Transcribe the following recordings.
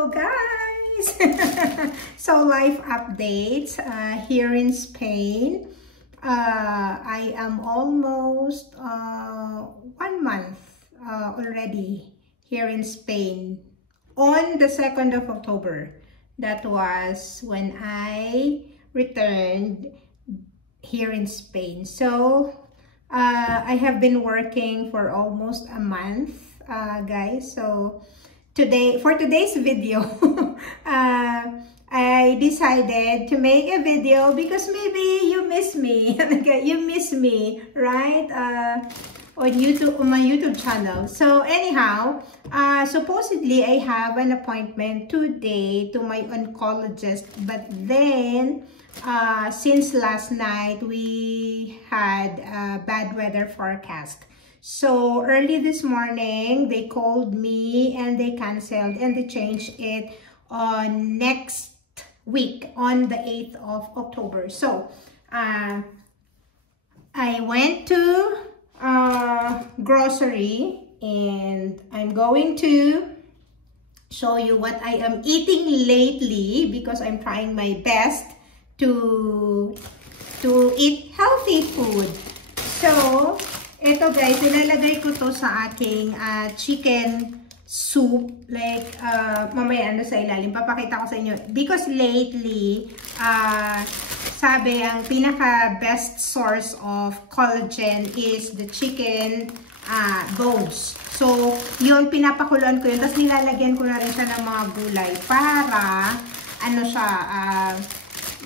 Hello guys! So life updates here in Spain. I am almost 1 month already here in Spain. On the 2nd of October, that was when I returned here in Spain. So I have been working for almost a month, guys. So for today's video, I decided to make a video because maybe you miss me. You miss me, right? On my YouTube channel. So anyhow, supposedly I have an appointment today to my oncologist, but then since last night we had a bad weather forecast. So early this morning they called me and they canceled and they changed it on next week on the 8th of October. So I went to grocery and I'm going to show you what I am eating lately because I'm trying my best to eat healthy food. So ito guys, nilalagay ko to sa aking chicken soup. Like, mamaya ano sa ilalim, papakita ko sa inyo. Because lately, sabi ang pinaka best source of collagen is the chicken bones. So, yun, pinapakuluan ko yun. Tapos nilalagyan ko na rin siya ng mga gulay para, ano siya,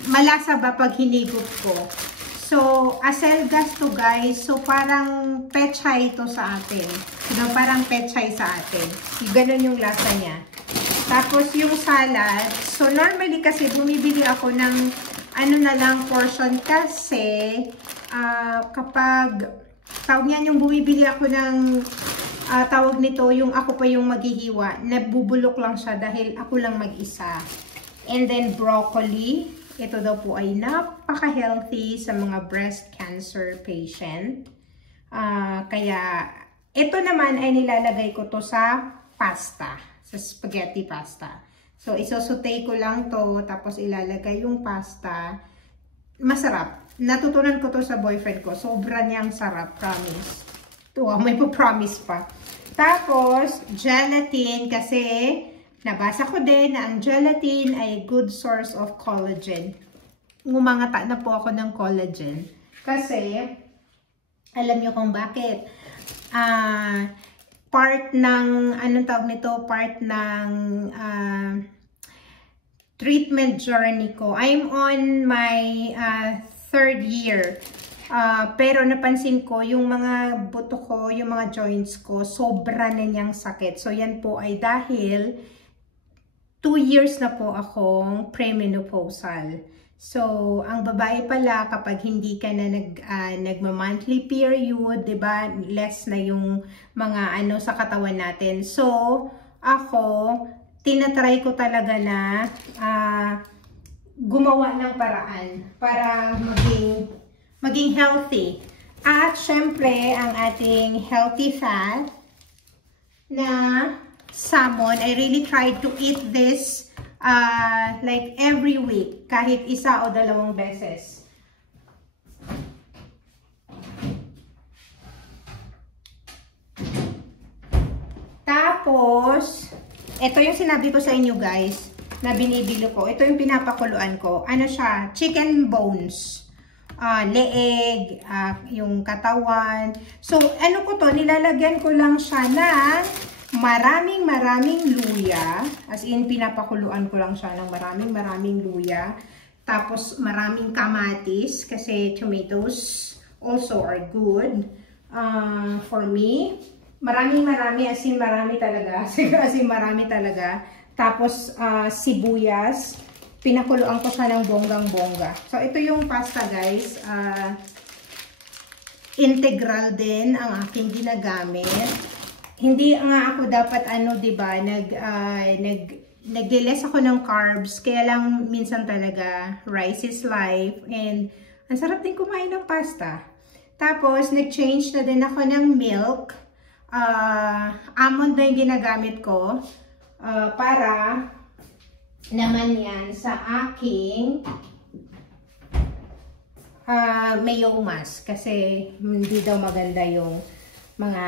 malasa ba pag hinigop ko. So, aselgas to guys. So, parang pechay ito sa atin. You know, parang pechay sa atin. Ganun yung lasa niya. Tapos, yung salad. So, normally kasi bumibili ako ng ano na lang portion kasi kapag tawag niyan yung bumibili ako ng tawag nito, yung ako pa yung maghihiwa. Nabubulok lang siya dahil ako lang mag-isa. And then, broccoli. Ito daw po ay napaka-healthy sa mga breast cancer patient. Kaya, ito naman ay nilalagay ko to sa pasta. Sa spaghetti pasta. So, isosaute ko lang to, tapos ilalagay yung pasta. Masarap. Natutunan ko to sa boyfriend ko. Sobra niyang sarap, promise. Ito, may pa-promise pa. Tapos, gelatin kasi nabasa ko din na ang gelatin ay a good source of collagen. Ngumangata na po ako ng collagen. Kasi, alam niyo kung bakit. Part ng, anong tawag nito? Part ng treatment journey ko. I'm on my 3rd year. Pero napansin ko, yung mga buto ko, yung mga joints ko, sobra na niyang sakit. So, yan po ay dahil 2 years na po akong premenopausal. So, ang babae pala, kapag hindi ka na nagma-monthly period, diba, less na yung mga ano sa katawan natin. So, ako, tinatry ko talaga na gumawa ng paraan para maging healthy. At, syempre, ang ating healthy fat na salmon, I really try to eat this like every week, kahit isa o 2 beses. Tapos, ito yung sinabi ko sa inyo guys, na binibili ko. Ito yung pinapakuluan ko. Ano siya? Chicken bones. Leeg, yung katawan. So, ano ko to? Nilalagyan ko lang siya na maraming luya. As in, pinapakuluan ko lang siya ng maraming luya. Tapos, maraming kamatis. Kasi tomatoes also are good for me. Marami. As in, marami talaga. As in, marami talaga. Tapos, sibuyas. Pinakuluan ko siya ng bonggang-bongga. So, ito yung pasta, guys. Integral din ang aking ginagamit. Hindi nga ako dapat ano, 'di ba, nagle-less ako ng carbs, kaya lang minsan talaga rice is life and ang sarap din kumain ng pasta. Tapos nag-change na din ako ng milk. Almond na yung ginagamit ko para naman yan sa aking Mayomas kasi hindi daw maganda yung mga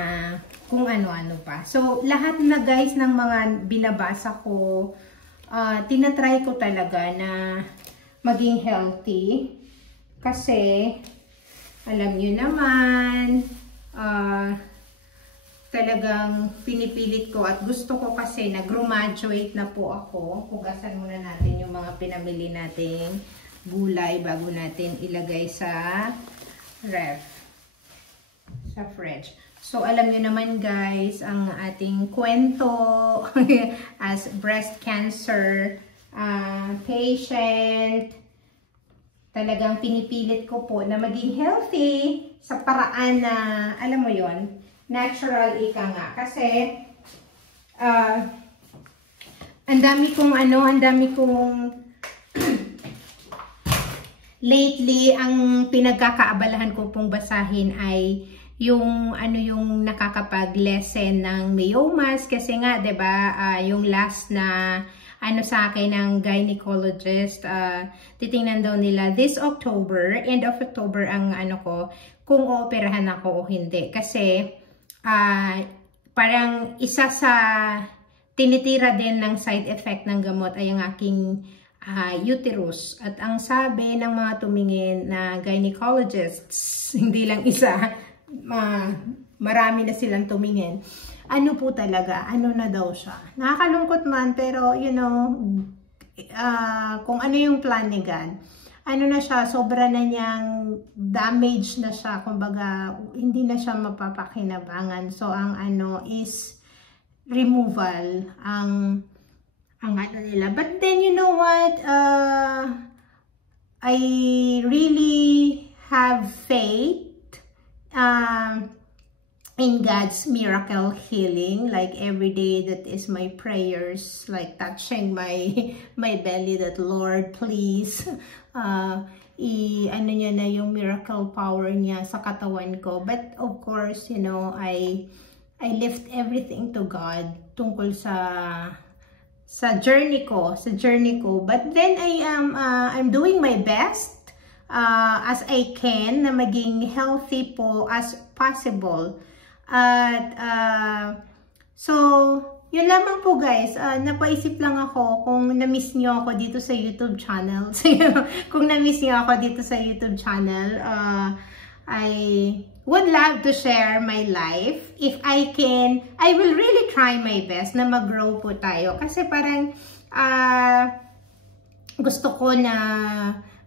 kung ano-ano pa. So, lahat na guys ng mga binabasa ko, tinatry ko talaga na maging healthy kasi alam nyo naman, talagang pinipilit ko at gusto ko kasi nag-graduate na po ako. Hugasan muna natin yung mga pinamili nating gulay bago natin ilagay sa ref, sa fridge. So, alam nyo naman guys, ang ating kwento as breast cancer patient, talagang pinipilit ko po na maging healthy sa paraan na, alam mo yon, natural ika nga. Kasi, ang dami kong lately, ang pinagkakaabalahan ko pong basahin ay yung nakakapag-lessen ng Mayomas kasi nga 'di ba yung last na sa akin ng gynecologist, titingnan daw nila this October, end of October ang ko kung ooperahan ako o hindi kasi parang isa sa tinitira din ng side effect ng gamot ay ang aking uterus. At ang sabi ng mga tumingin na gynecologists, hindi lang isa, marami na silang tumingin. Ano po talaga? Ano na daw siya? Nakakalungkot man, pero you know, kung ano yung plan ni God, ano na siya, sobra na niyang damage na siya. Kumbaga, hindi na siya mapapakinabangan. So, ang is removal, ang nila. But then, you know what? I really have faith in God's miracle healing. Like every day, that is my prayers, like touching my belly, that Lord, please, niya na yung miracle power niya sa katawan ko. But of course, you know, I lift everything to God tungkol sa journey ko. But then I'm doing my best as I can na maging healthy po as possible. At so yun lamang po guys, napaisip lang ako kung na-miss nyo ako dito sa YouTube channel. Kung na-miss nyo ako dito sa YouTube channel, I would love to share my life. If I can, I will really try my best na mag-grow po tayo. Kasi parang gusto ko na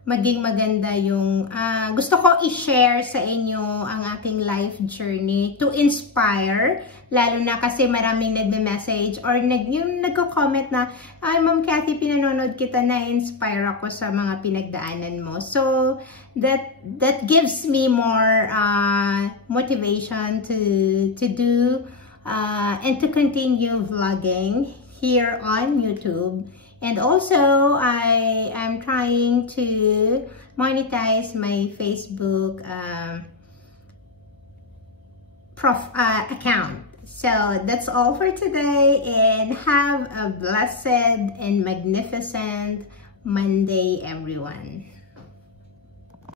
maging maganda yung, gusto ko i-share sa inyo ang aking life journey to inspire, lalo na kasi maraming nagme-message or yung nagko-comment na, ay Ma'am Cathy, pinanonood kita, na-inspire ako sa mga pinagdaanan mo. So, that gives me more motivation to do and to continue vlogging here on YouTube. And also, I am trying to monetize my Facebook account. So that's all for today, and have a blessed and magnificent Monday, everyone.